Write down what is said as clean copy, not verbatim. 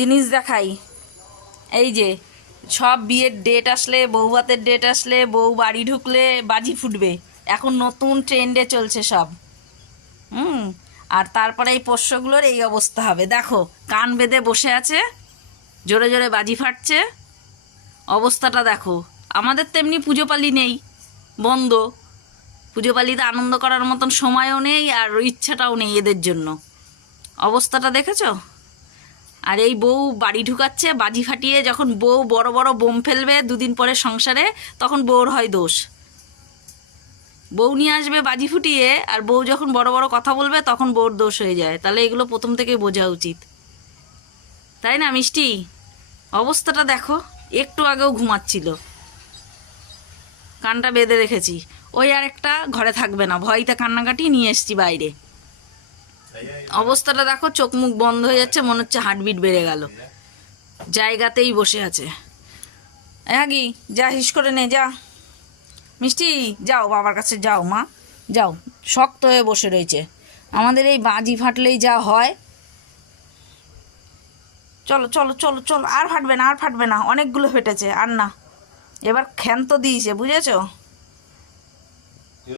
জিনিস দেখাই, এই যে সব বিয়ের ডেট আসলে, বউ ভাতের ডেট আসলে, বউ বাড়ি ঢুকলে বাজি ফুটবে। এখন নতুন ট্রেন্ডে চলছে সব। হুম। আর তারপরে এই পোষ্যগুলোর এই অবস্থা হবে, দেখো কান বেঁধে বসে আছে, জোরে জোরে বাজি ফাটছে, অবস্থাটা দেখো। আমাদের তেমনি পুজো পালি নেই, বন্ধ। পুজো পালিতে আনন্দ করার মতন সময়ও নেই আর ইচ্ছাটাও নেই এদের জন্য। অবস্থাটা দেখেছো? আর এই বউ বাড়ি ঢুকাচ্ছে বাজি ফাটিয়ে, যখন বউ বড় বড় বোম ফেলবে দুদিন পরে সংসারে, তখন বউর হয় দোষ। বউ নিয়ে আসবে বাজি ফুটিয়ে, আর বউ যখন বড় বড় কথা বলবে তখন বউর দোষ হয়ে যায়। তাহলে এগুলো প্রথম থেকে বোঝা উচিত, তাই না মিষ্টি? অবস্থাটা দেখো, একটু আগেও ঘুমাচ্ছিল, কানটা বেঁধে রেখেছি। ওই আরেকটা ঘরে থাকবে না, ভয়তে কান্নাকাটি নিয়ে এসছি বাইরে। অবস্থাটা দেখো, চোখ মুখ বন্ধ হয়ে যাচ্ছে, মনে হচ্ছে হার্টবিট বেড়ে গেল, জায়গাতেই বসে আছে। হ্যাঁ কি, যা হিস করে নে, যা মিষ্টি, যাও বাবার কাছে যাও, মা যাও। শক্ত হয়ে বসে রয়েছে। আমাদের এই বাজি ফাটলেই যা হয়। চলো চলো চলো চলো, আর ফাটবে না, আর ফাটবে না, অনেকগুলো ফেটেছে, আর না। এবার ক্ষান্ত দিয়েছে, বুঝেছো?